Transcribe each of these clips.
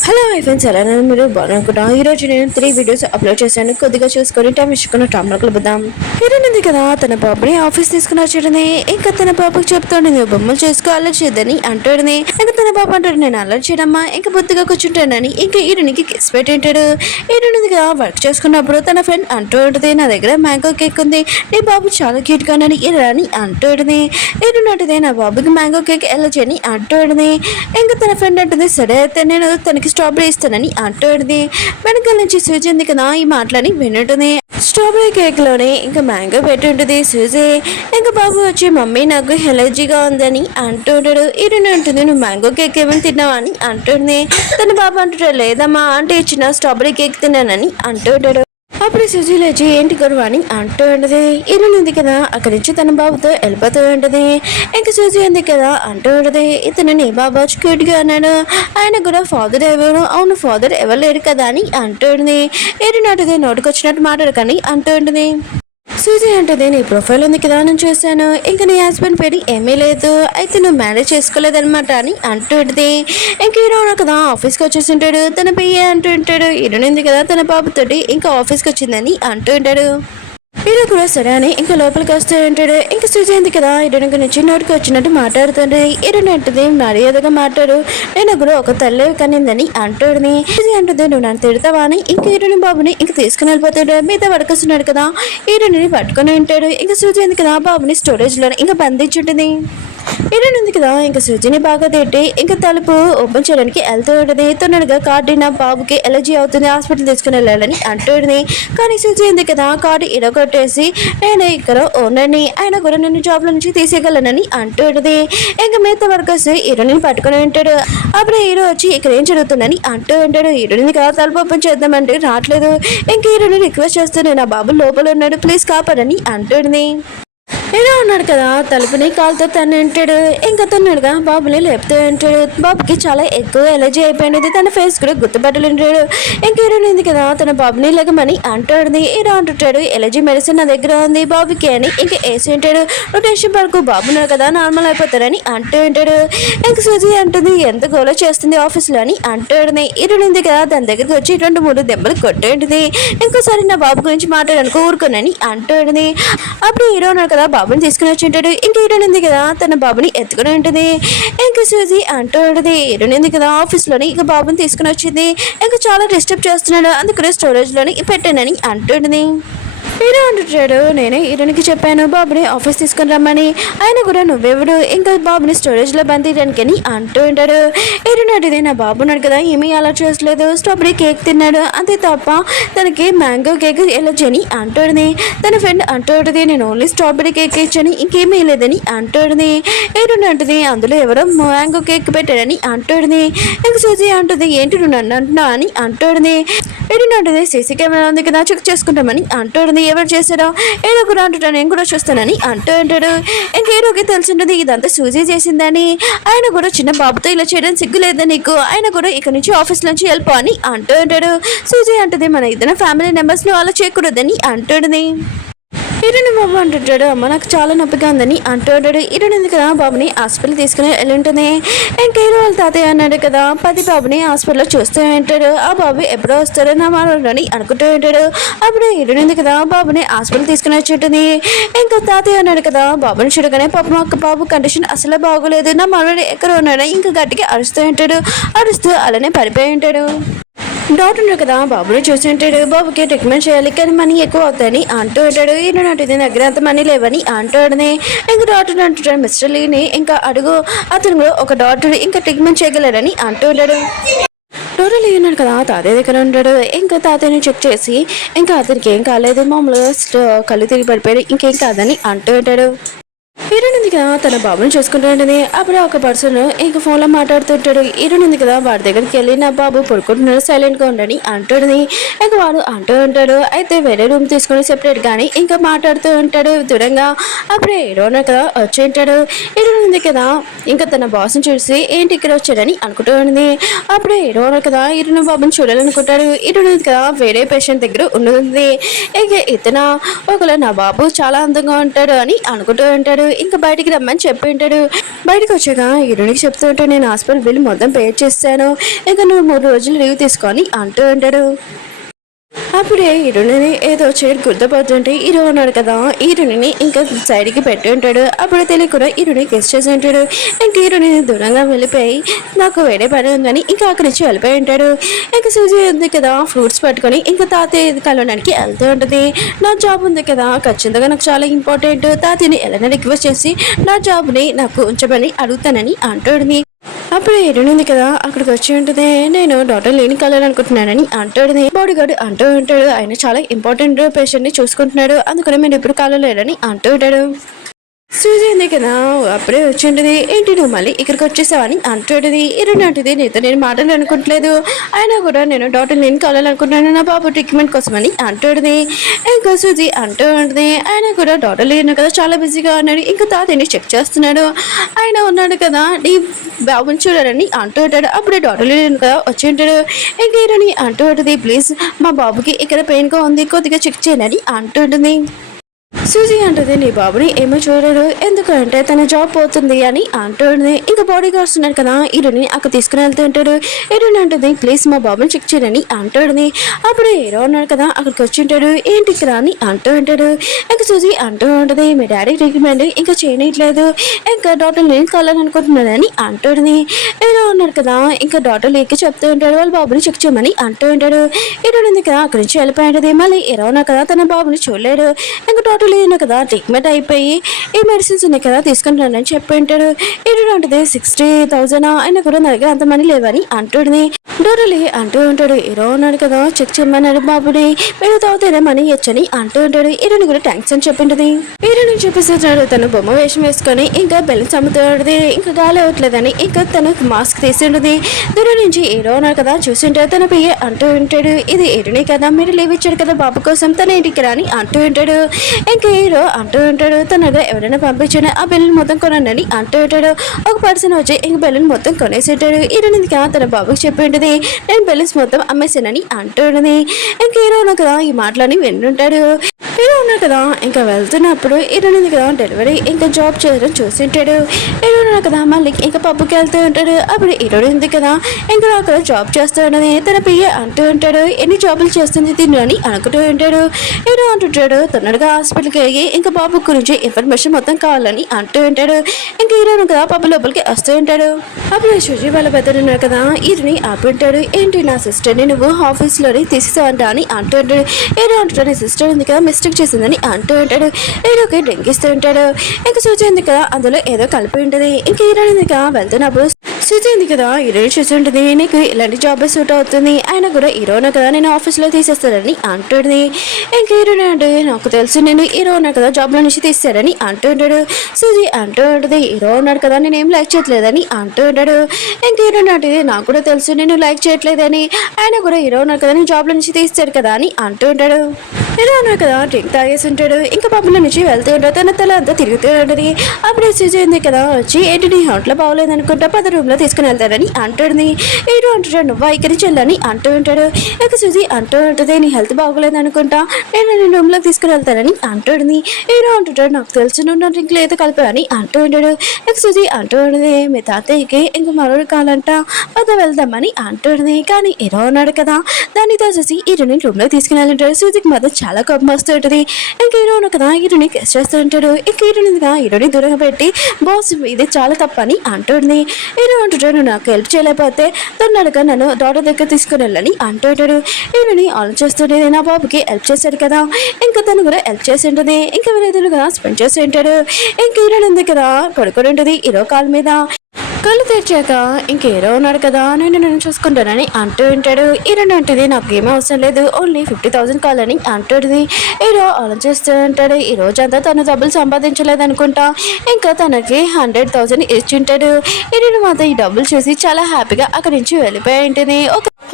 Hello hi friends, ఎలా మీరు బాగునుకుంటా. ఈరోజు నేను 3 వీడియోస్ అప్లోడ్ చేశాను. కొద్దిగా చూసుకొని టైం ఇచ్చుకున్న టామ్లో కలుపుదాం. హీరోయిన్ ఉంది కదా, తన బాబుని ఆఫీస్ తీసుకుని వచ్చాడని ఇంకా తన బాబుకి చెప్తాడు, నువ్వు బొమ్మలు చేసుకో, అల్లరి చేయదని అంటాడని. ఇంకా తన బాబు అంటాడు, నేను అల్లరి చేయడమ్మా, ఇంకా బొద్దుగా కూర్చుంటానని. ఇంకా హీరోయిన్కి కిస్ పెట్టింటాడు. హీరోయిన్ ఉంది కదా, వర్క్ చేసుకున్నప్పుడు తన ఫ్రెండ్ అంటూ ఉంటుంది, నా దగ్గర మ్యాంగో కేక్ ఉంది, నీ బాబు చాలా క్యూట్ గా ఉన్నాడు ఇలా అని అంటూ ఉంటుంది. హీరోయిన్ అంటుంది, నా బాబుకి మ్యాంగో కేక్ ఎలా చేయని అంటూ ఉంటుంది. ఇంకా తన ఫ్రెండ్ అంటుంది, సరే అయితే నేను తనకి స్ట్రాబెరీ ఇస్తానని అంటుంది. వెనకాల నుంచి సూజీ ఉంది కదా, ఈ మాటలని వింటుంది. స్ట్రాబెరీ కేక్ లోనే ఇంకా మ్యాంగో పెట్టి ఉంటుంది సూజీ. ఇంకా బాబు వచ్చి, మమ్మీ నాకు ఎలర్జీగా ఉందని అంటుంటాడు. ఇరుని ఉంటుంది, నువ్వు మ్యాంగో కేక్ ఏమైనా తిన్నావా అని అంటుంది. తన బాబు అంటుంటాడు, లేదమ్మా అంటే ఇచ్చిన స్ట్రాబెరీ కేక్ తిన్నానని అంటుంటాడు. అప్పుడు సూజీ లేచి, ఏంటి గొడవ అని అంటూ ఉంటుంది. ఇరుని ఉంది కదా, అక్కడి నుంచి తన బాబుతో వెళ్ళిపోతూ ఉంటుంది. ఇంకా సూజీ ఉంది కదా అంటూ ఉంటుంది, ఇతను నీ బాబు క్యూట్ గా అన్నాడు, ఆయన కూడా ఫాదర్ ఎవరు, అవును ఫాదర్ ఎవరు లేరు కదా అని అంటుంది. ఇరుని అంటుంది, నోటికి వచ్చినట్టు మాట్లాడకని అంటూ ఉంటుంది. సూజీ అంటుంది, నీ ప్రొఫైల్ ఉంది కదా నేను చూశాను, ఇంకా నీ హస్బెండ్ పేరు ఏమీ లేదు, అయితే నువ్వు మ్యారేజ్ చేసుకోలేదన్నమాట అని అంటుంది. ఇంక హీరో కదా ఆఫీస్కి వచ్చేసి ఉంటాడు, తన పియ్యే అంటూ ఉంటాడు. హీరోయిన్ ఉంది కదా తన బాబుతోటి ఇంకా ఆఫీస్కి వచ్చిందని అంటూ ఉంటాడు. హీరో కూడా సరే అని ఇంకా లోపలికి వస్తూ ఉంటాడు. ఇంకా సూజీ ఉంది కదా, హీరోయిన్ గురించి నోటికి వచ్చినట్టు మాట్లాడుతుంది. హీరోయిన్ అంటుంది, మర్యాదగా మాట్లాడు, నేను కూడా ఒక తల్లి కనిందని అంటుంది. సూజీ అంటుంది, నువ్వు నన్ను తిడతావా అని. ఇంక హీరోయిన్ బాబుని ఇంక తీసుకుని వెళ్ళిపోతాడు. మిగతా పడుకొస్తున్నాడు కదా, హీరోయిన్ పట్టుకుని ఉంటాడు. ఇంకా సూజీ ఉంది కదా, బాబుని స్టోరేజ్ లో ఇంకా బంధించుంటుంది. హీరోయిన్ ఉంది కదా, ఇంకా సూజీని బాగా తిట్టి ఇంకా తలుపు ఓపెన్ చేయడానికి వెళ్తూ ఉంటుంది. తొందరగా కార్డు నా బాబుకి ఎలర్జీ అవుతుంది, హాస్పిటల్ తీసుకుని వెళ్ళాలని అంటుంది. కానీ సూజీ ఉంది కదా, కార్డు ఇరగొట్టేసి, నేను ఇక్కడ ఓనర్ని, ఆయన కూడా నన్ను జాబ్ నుంచి తీసేయగలనని అంటుంది. ఇంకా మిగతా వర్కర్స్ హీరోయిన్ పట్టుకుని ఉంటాడు. అప్పుడు హీరో వచ్చి ఇక్కడ ఏం జరుగుతుందని అంటూ ఉంటాడు. హీరోయిన్ కదా తలుపు ఓపెన్ చేద్దామంటే రావట్లేదు. ఇంకా హీరోయిన్ రిక్వెస్ట్ చేస్తాను, నా బాబు లోపల ఉన్నాడు, ప్లీజ్ కాపాడని అంటుంది. హీరో ఉన్నాడు కదా, తలుపుని కాలుతో తను ఉంటాడు. ఇంకా తన్నాడుగా బాబుని లేపుతూ ఉంటాడు. బాబుకి చాలా ఎక్కువ ఎలర్జీ అయిపోయినది, తన ఫేస్ కూడా గుర్తుపట్టలు ఉంటాడు. ఇంకా హీరోయిన్ ఉంది కదా, తన బాబుని లెగమని అంటాడు. హీరో అంటుంటాడు, ఎలర్జీ మెడిసిన్ నా దగ్గర ఉంది బాబుకి అని. ఇంకా వేసి ఉంటాడు, నువ్వు టెన్షన్ పడుకు, బాబున్నారు కదా నార్మల్ అయిపోతారని అంటూ ఉంటాడు. ఇంకా సూజీ అంటుంది, ఎంత గోలో చేస్తుంది ఆఫీస్లో అని అంటాడు. హీరోయిన్ ఉంది కదా, దాని దగ్గరికి వచ్చి 2-3 దెబ్బలు కొట్టేంటిది. ఇంకోసారి నా బాబు గురించి మాట్లాడనుకో ఊరుకోనని అంటాడు. అప్పుడు హీరో ఉన్నాడు కదా, బాబుని తీసుకుని వచ్చి ఉంటాడు. ఇంక హీరోయిన్ ఉంది కదా, తన బాబుని ఎత్తుకుని ఉంటుంది. ఇంకా సూజీ అంటూ ఉంటుంది, హీరోయిన్ ఉంది కదా ఆఫీస్ లోని ఇంకా బాబుని తీసుకుని వచ్చింది. ఇంకా చాలా డిస్టర్బ్ చేస్తున్నాడు, అందుకనే స్టోరేజ్ లోని పెట్టానని అంటుంది. హీరో అంటుంటాడు, నేనే హీరోయిన్కి చెప్పాను బాబుని ఆఫీస్ తీసుకుని రమ్మని, ఆయన కూడా నువ్వెవడు ఇంకా బాబుని స్టోరేజ్ లో బంధించడానికి అంటూ ఉంటాడు. హీరోయిన్ అంటే, నా బాబు ఉన్నాడు కదా ఏమీ అలా చేయలేదు, స్ట్రాబెరీ కేక్ తిన్నాడు అంతే తప్ప తనకి మ్యాంగో కేక్ ఎలా చేయని అంటుంది. తన ఫ్రెండ్ అంటుంది, నేను ఓన్లీ స్ట్రాబెరీ కేక్ ఇచ్చాను ఇంకేమీ లేదని అంటుంది. హీరోయిన్ అంటుంది, అందులో ఎవరో మ్యాంగో కేక్ పెట్టాడని అంటుంది. ఇంకా సూజీ అంటుంది, ఏంటి నువ్వు నన్ను అంటున్నా అని అంటుంది. హీరోయిన్ అంటుంది, సీసీ కెమెరా ఉంది కదా చెక్ చేసుకుంటామని అంటుంది. ఎవరు చేశారో ఏదో కూడా అంటుంటాను, నేను కూడా చూస్తానని అంటూ ఉంటాడు. ఇంకా హీరోకి తెలిసింటుంది ఇదంతా సూజీ చేసిందని. ఆయన కూడా చిన్న బాబుతో ఇలా చేయడం సిగ్గులేదా నీకు, ఆయన కూడా ఇక్కడ నుంచి ఆఫీస్ నుంచి వెళ్ళిపో అని అంటూ ఉంటాడు. సూజీ అంటుంది, మన ఇద్దరు ఫ్యామిలీ మెంబర్స్ ను అలా చేయకూడదని అంటుంది. హీరోయిన్ బాబు అంటుంటాడు, అమ్మ నాకు చాలా నొప్పిగా ఉందని అంటుంటాడు. హీరోయిన్ ఉంది కదా, బాబుని హాస్పిటల్ తీసుకుని వెళ్ళి ఉంటుంది. ఇంకా హీరో వాళ్ళ తాతయ్య అన్నాడు కదా, 10 బాబుని హాస్పిటల్లో చూస్తూ ఉంటాడు. ఆ బాబు ఎప్పుడో వస్తాడో నా మానవుడని అనుకుంటూ ఉంటాడు. అప్పుడు హీరోయిన్ ఉంది కదా, బాబుని హాస్పిటల్ తీసుకుని వచ్చి ఉంటుంది. ఇంకా తాతయ్య అన్నాడు కదా, బాబుని చూడగానే పాపం అక్క బాబు కండిషన్ అసలు బాగోలేదు, నా మానవుడు ఎక్కడ ఉన్నాడు ఇంకా గట్టిగా అరుస్తూ ఉంటాడు. అరుస్తూ అలానే పడిపోయి ఉంటాడు. డాక్టర్ ఉన్నాడు కదా, బాబుని చూసి ఉంటాడు. బాబుకి ట్రీట్మెంట్ చేయాలి కానీ మనీ ఎక్కువ అవుతాయని అంటూ ఉంటాడు. ఈయన నాటిది దగ్గర అంత మనీ లేవని అంటాడని. ఇంకా డాక్టర్ అంటుంటాడు, మిస్టర్ లీని ఇంకా అడుగు, అతను కూడా ఒక డాక్టర్ ఇంకా ట్రీట్మెంట్ చేయగలరని అంటూ ఉంటాడు. డాక్టర్ లీ ఉన్నాడు కదా, తాతయ్య దగ్గర ఉంటాడు. ఇంకా తాతయ్యని చెక్ చేసి ఇంకా అతనికి ఏం కాలేదు, మామూలుగా కళ్ళు తిరిగి పడిపోయాడు, ఇంకేం కాదని అంటూ ఉంటాడు. హీరోయిన్ ఉంది కదా, తన బాబుని చూసుకుంటూ ఉంటుంది. అప్పుడు ఒక పర్సన్ ఇంకా ఫోన్లో మాట్లాడుతుంటాడు. హీరోయిన్ ఉంది కదా, వాడి దగ్గరికి వెళ్ళి నా బాబు పడుకుంటున్నాడు సైలెంట్గా ఉండని అంటుంది. ఇంకా వాడు అంటూ ఉంటాడు, అయితే వేరే రూమ్ తీసుకుని సెపరేట్ కానీ ఇంకా మాట్లాడుతూ ఉంటాడు దూరంగా. అప్పుడే హీరోయిన్ కదా వచ్చి ఉంటాడు. హీరోయిన్ ఉంది కదా, ఇంకా తన బాస్ని చూసి ఏంటి ఇక్కడ వచ్చాడని అనుకుంటూ ఉంది. అప్పుడే హీరోయిన్ కదా హీరోయిన్ బాబుని చూడాలనుకుంటాడు. హీరోయిన్ ఉంది కదా వేరే పేషెంట్ దగ్గర ఉంటుంది. ఇక ఇతను ఒకవేళ నా బాబు చాలా అందంగా ఉంటాడు అని అనుకుంటూ ఉంటాడు. ఉంటాడు. ఇంకా బయటికి రమ్మని చెప్పి ఉంటాడు. బయటకు వచ్చాక హీరోయిన్కి చెప్తూ ఉంటాడు, నేను హాస్పిటల్ బిల్ మొత్తం పే చేస్తాను, ఇంకా నువ్వు 3 రోజులు లీవ్ తీసుకొని అంటూ ఉంటాడు. అప్పుడే హీరోని ఏదో చైర్ గుర్తుపడుతుంటే హీరో ఉన్నాడు కదా, హీరోని ఇంకా సైడ్కి పెట్టి ఉంటాడు. అప్పుడు తెలియకుండా హీరోని కిస్ చేసి ఉంటాడు. ఇంకా హీరోని దూరంగా వెళ్ళిపోయి నాకు వేరే పని ఉందని ఇంకా అక్కడి నుంచి వెళ్ళిపోయి ఉంటాడు. ఇంకా సూజీ ఉంది కదా, ఫ్రూట్స్ పట్టుకొని ఇంకా తాతయ్య కలవడానికి వెళ్తూ ఉంటుంది. నా జాబ్ ఉంది కదా, ఖచ్చితంగా నాకు చాలా ఇంపార్టెంట్, తాతయ్యని ఎలా రిక్వెస్ట్ చేసి నా జాబ్ని నాకు ఉంచమని అడుగుతానని అంటాడు. అప్పుడు హీరోయిన్ కదా అక్కడికి వచ్చి ఉంటుంది, నేను డాక్టర్ లేని కలవాలనుకుంటున్నానని అంటాడు. బాడీ గార్డ్ అంటూ ఉంటాడు, ఆయన చాలా ఇంపార్టెంట్ పేషెంట్ ని చూసుకుంటున్నాడు, అందుకని మీరు ఇప్పుడు కలవలేరని అంటూ ఉంటాడు. సూజీ ఉంది కదా అప్పుడే వచ్చి ఉంటుంది, ఏంటి నువ్వు మళ్ళీ ఇక్కడికి వచ్చేసావని అంటుంది. ఇరునాటిది నీతో నేను మాటలు అనుకుంటలేదు, అయినా కూడా నేను డాక్టర్ నేను కలవాలనుకుంటున్నాను నా బాబు ట్రీట్మెంట్ కోసమని అంటుంది. ఇంకా సూజీ అంటూ ఉంటుంది, ఆయన కూడా డాక్టర్ లేను కదా చాలా బిజీగా ఉన్నాడు, ఇంకా తాతని చెక్ చేస్తున్నాడు, ఆయన ఉన్నాడు కదా నీ బాబుని చూడాలని అంటూ ఉంటాడు. అప్పుడే డాక్టర్ లేను కదా వచ్చి ఉంటాడు. ఇంకా హీరోని అంటూ ఉంటుంది, ప్లీజ్ మా బాబుకి ఇక్కడ పెయిన్గా ఉంది, కొద్దిగా చెక్ చేయనని అంటుంటుంది. సూజీ అంటుంది, నీ బాబుని ఏమో చూడరు, ఎందుకంటే తన జాబ్ పోతుంది అని అంటుంది. ఇంకా బాడీ గార్డ్స్ ఉన్నారు కదా, హీరోని అక్కడ తీసుకుని వెళ్తూ ఉంటాడు. హీరోని అంటుంది, ప్లీజ్ మా బాబుని చెక్ చేయని అంటుంది. అప్పుడు హీరో ఉన్నాడు కదా అక్కడికి వచ్చి ఉంటాడు, ఏంటి ఇక్కడ అని అంటూ ఉంటాడు. ఇంకా సూజీ అంటూ ఉంటుంది, మీ డాడీ ట్రీట్మెంట్ ఇంకా చేయట్లేదు, ఇంకా డాక్టర్ నేను కావాలనుకుంటున్నానని అంటుంది. హీరో ఉన్నాడు కదా ఇంకా డాక్టర్ లేక చెప్తూ ఉంటాడు, వాళ్ళ బాబుని చెక్ చేయమని అంటూ ఉంటాడు. హీరోని ఉంది కదా అక్కడి నుంచి వెళ్ళిపోయి ఉంటుంది. మళ్ళీ హీరో ఉన్నా కదా తన బాబుని చూడలేడు. ఇంకా డాక్టర్ లేను కదా ట్రీట్మెంట్ అయిపోయి ఈ మెడిసిన్స్ ఉన్నాయి కదా తీసుకుంటున్నానని చెప్పి ఉంటాడు. ఏంటంటే ఉంటుంది 60,000 అయినా కూడా నా దగ్గర అంత మనీ లేవని అంటుంది. డోరలి అంటూ ఉంటాడు, హీరో ఉన్నాడు కదా చెక్ చేయమన్నాడు బాబుని, మీరు తాగుతేనే మనీ ఇచ్చని అంటూ ఉంటాడు. హీరోని కూడా థ్యాంక్స్ అని చెప్పింటది. హీరోని చూపిస్తున్నాడు, తను బొమ్మ వేషం వేసుకొని ఇంకా బెలూన్స్ అమ్ముతుంది, ఇంకా గాలి అవ్వట్లేదని ఇంకా తను మాస్క్ తీసి ఉంటుంది. దూరం నుంచి హీరో ఉన్నాడు కదా చూసింటాడు, తన పియ్య అంటూ ఉంటాడు, ఇది హీరోనే కదా మీరు లీవ్ ఇచ్చాడు కదా బాబు కోసం, తన ఇంటికి రాని అంటూ ఉంటాడు. ఇంకా హీరో అంటూ ఉంటాడు, తనగా ఎవరైనా పంపించిన ఆ బెలూన్ మొత్తం కొనండి అంటూ ఉంటాడు. ఒక పర్సన్ వచ్చి ఇంక బెలూన్ మొత్తం కొనేసి ఉంటాడు. హీరోని తన బాబుకి చెప్పి ఉంటుంది, నేను బెలూన్స్ మొత్తం అమ్మేసానని అంటూ ఉంటుంది. ఇంక హీరో కదా ఈ మాటలని వింటుంటాడు. హీరో ఉన్నా కదా ఇంకా వెళ్తున్నప్పుడు హీరోని కదా డెలివరీ ఇంకా జాబ్ చేయడం చూసింటాడు. హీరో ఉన్నా కదా మళ్ళీ ఇంకా పబ్బుకి వెళ్తూ ఉంటాడు. అప్పుడు హీరోని ఉంది కదా ఇంకా అక్కడ జాబ్ చేస్తూ ఉండని తన పియ్య అంటూ ఉంటాడు, ఎన్ని జాబులు చేస్తుంది తిను అని అనుకుంటూ ఉంటాడు. హీరో అంటుంటాడు, తొందరగా హాస్పిటల్కి వెళ్ళి ఇంకా బాబు గురించి ఇన్ఫర్మేషన్ మొత్తం కావాలని అంటూ ఉంటాడు. ఇంకా హీరోను కదా పబ్బు లోపలికి వస్తూ ఉంటాడు. అప్పుడు శుచి వాళ్ళ పెద్దలు ఉన్నారు కదా హీరోని ఆపి ఉంటాడు, ఏంటి నా సిస్టర్ని నువ్వు ఆఫీస్లోని తీసేసావంట అని అంటూ ఉంటాడు. హీరో అంటుంటాడు, నీ సిస్టర్ ఉంది కదా మిస్టేక్ చేసిందని అంటూ ఉంటాడు. హీరోకి డెంగిస్తూ ఉంటాడు. ఇంకా సూచి ఉంది కదా అందులో ఏదో కలిపి ఉంటుంది. ఇంకా హీరోయిన్ కదా వెళ్తున్నప్పుడు సూచి ఉంది కదా హీరోయిన్ చూసి ఉంటుంది, నీకు ఇలాంటి జాబ్ సూట్ అవుతుంది, ఆయన కూడా హీరోనా కదా నేను ఆఫీస్లో తీసేస్తానని అంటుంది. ఇంకా హీరోయిన్ అంటే నాకు తెలుసు నేను హీరోనా కదా జాబ్లో నుంచి తీస్తారని అంటూ ఉంటాడు. సూజీ అంటూ ఉంటుంది, హీరో ఉన్నాడు కదా నేను ఏం లైక్ చేయట్లేదని అంటూ ఉంటాడు. ఇంకా హీరోయిన్ అంటే నాకు కూడా తెలుసు నేను లైక్ చేయట్లేదని, ఆయన కూడా హీరో ఉన్నాడు కదా నేను జాబ్లో నుంచి తీస్తాడు కదా అని అంటూ ఉంటాడు. హీరో ఉన్నాడు కదా డ్రింక్ తాగేసి ఉంటాడు. ఇంకా పబ్బుల నుంచి వెళ్తూ ఉంటాడు, తన తల అంతా తిరుగుతూ ఉంటుంది. అప్పుడు సూజీ ఉంది కదా వచ్చి ఏంటి నీ హౌంట్లో బాగోలేదు అనుకుంటా 10 రూమ్లో తీసుకుని వెళ్తాడని అంటుంది. హీరో అంటాడు, నువ్వు ఇక్కడి నుంచి వెళ్ళని అంటూ ఉంటాడు. ఇక సూజీ అంటూ ఉంటుంది, నీ హెల్త్ బాగోలేదు అనుకుంటా నేను రూమ్లోకి తీసుకుని వెళ్తానని అంటుంది. హీరో అంటుంటాడు, నాకు తెలుసు నువ్వు నా డ్రింక్లో ఏదో కలిపావని అంటూ ఉంటాడు. ఇక సూజీ అంటూ ఉంటుంది, మీ తాతయ్యకి ఇంకా మరొక కాలంట వద్ద వెళ్దామని అంటుంది. కానీ హీరో ఉన్నాడు కదా దాన్ని తోసేసి హీరోని రూమ్లో తీసుకుని వెళ్ళింటాడు. సూజీకి మాత్రం చాలా కోపం వస్తూ ఉంటుంది. ఇంకా హీరో ఉన్న కదా హీరోని కెస్ చేస్తూ ఉంటాడు. ఇంక హీరోని దూరంగా పెట్టి బాస్ ఇది చాలా తప్పని అంటుంది. హీరో అంటుంటాడు, నాకు హెల్ప్ చేయలేకపోతే తొందరగా నన్ను డాక్టర్ దగ్గర తీసుకుని వెళ్ళని అంటుంటాడు. హీరోని ఆలోచిస్తుంటే నా బాబుకి హెల్ప్ చేశాడు కదా ఇంకా తను కూడా హెల్ప్ చేసి ఉంటుంది. ఇంకా వీళ్ళెదురుగా స్పెండ్ చేసి ఉంటాడు. ఇంక హీరోని ఉంది కదా పడుకొని ఉంటుంది హీరో కాల్ మీద. కళ్ళు తెరిచాక ఇంక హీరో ఉన్నాడు కదా నేను చూసుకుంటానని అంటూ ఉంటాడు. హీరో అంటది నాకు ఏమీ అవసరం లేదు, ఓన్లీ 50,000 కావాలని అంటుంది. హీరో ఆలోచిస్తూ ఉంటాడు, ఈ రోజంతా తను డబ్బులు సంపాదించలేదు అనుకుంటా, ఇంకా తనకి 100,000 ఇచ్చింటాడు. హీరోని మాత్రం ఈ డబ్బులు చూసి చాలా హ్యాపీగా అక్కడి నుంచి వెళ్ళిపోయి ఉంటుంది.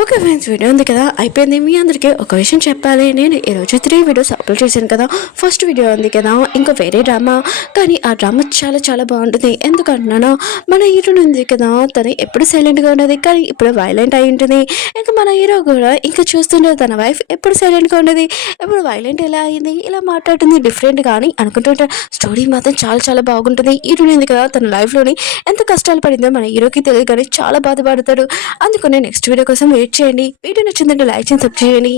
ఓకే ఫ్రెండ్స్, వీడియో ఉంది కదా అయిపోయింది. మీ అందరికీ ఒక విషయం చెప్పాలి. నేను ఈరోజు 3 వీడియోస్ అప్లోడ్ చేశాను కదా. ఫస్ట్ వీడియో ఉంది కదా ఇంకా వేరే డ్రామా, కానీ ఆ డ్రామా చాలా చాలా బాగుంటుంది. ఎందుకంటున్నాను, మన హీరోని ఉంది కదా, తను ఎప్పుడు సైలెంట్గా ఉన్నది కానీ ఇప్పుడు వైలెంట్ అయి ఉంటుంది. ఇంకా మన హీరో కూడా ఇంకా చూస్తుండే తన వైఫ్ ఎప్పుడు సైలెంట్గా ఉన్నది, ఎప్పుడు వైలెంట్ ఎలా అయింది, ఇలా మాట్లాడుతుంది డిఫరెంట్ కానీ అనుకుంటుంటే స్టోరీ మాత్రం చాలా చాలా బాగుంటుంది. హీరోని ఉంది కదా, తన లైఫ్లోని ఎంత కష్టాలు పడిందో మన హీరోకి తెలియదు కానీ చాలా బాధపడతాడు. అందుకని నెక్స్ట్ వీడియో కోసం వెయిట్ చేయండి. వీడియో నచ్చిందంటే లైక్ చేసి సబ్స్క్రైబ్ చేయండి.